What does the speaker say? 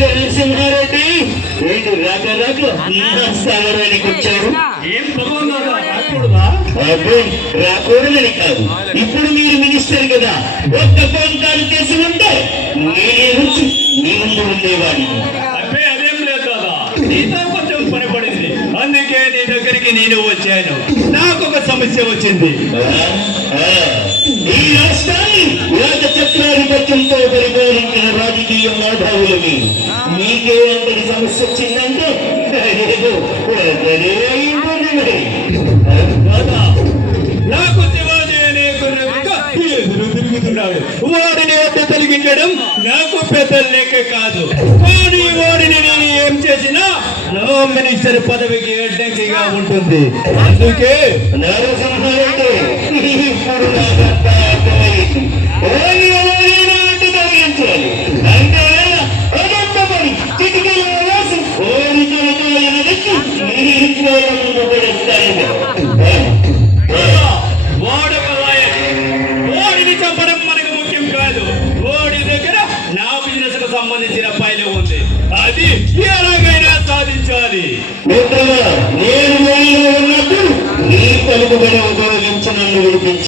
నరసింహారెడ్డి ఏంటి రాజరాజు వచ్చారు? ఏం రాకూడదా? రాకూడదని కాదు, ఇప్పుడు మీరు మినిస్టర్ కదా, ఒక్క ఫోన్ కాల్ చేసి ఉంటే నేనే వచ్చి మీ ముందు ఉండేవాడిని. అబ్బే అదేం లేదు దాదా, నీతో కొంచెం పని పడింది, అందుకే నీ దగ్గరికి నేను వచ్చాను. నాకు ఒక సమస్య వచ్చింది. ఈ రాష్ట్రాన్ని రాజచక్రాధిపత్యంతో పరిపాలించిన రాజకీయ మేధావులని మీకే అంతటి సమస్య వచ్చిందంటే నాకు శివాజీ అనే ఎదురు తిరుగుతున్నాడు. వాడిని అడ్డ తొలగించడం నాకు పెద్ద లెక్క కాదు. కానీ వాడిని నేను ఏం చేసినా నా మినిస్టర్ పదవికి అడ్డంకిగా ఉంటుంది. అందుకే నరసింహారెడ్డి ఇప్పుడు తొలగించాలి అంటే చిటికలో వేసి వాడిని చంపడం మనకు ముఖ్యం కాదు. వాడి దగ్గర నా బిజినెస్ కు సంబంధించిన ఫైల్ ఉంది, అది ఎలాగైనా సాధించాలి. మిత్రమా, నేను ఉన్నప్పుడు నీ పలుకుబడి ఉపయోగించి నన్ను విడిపించి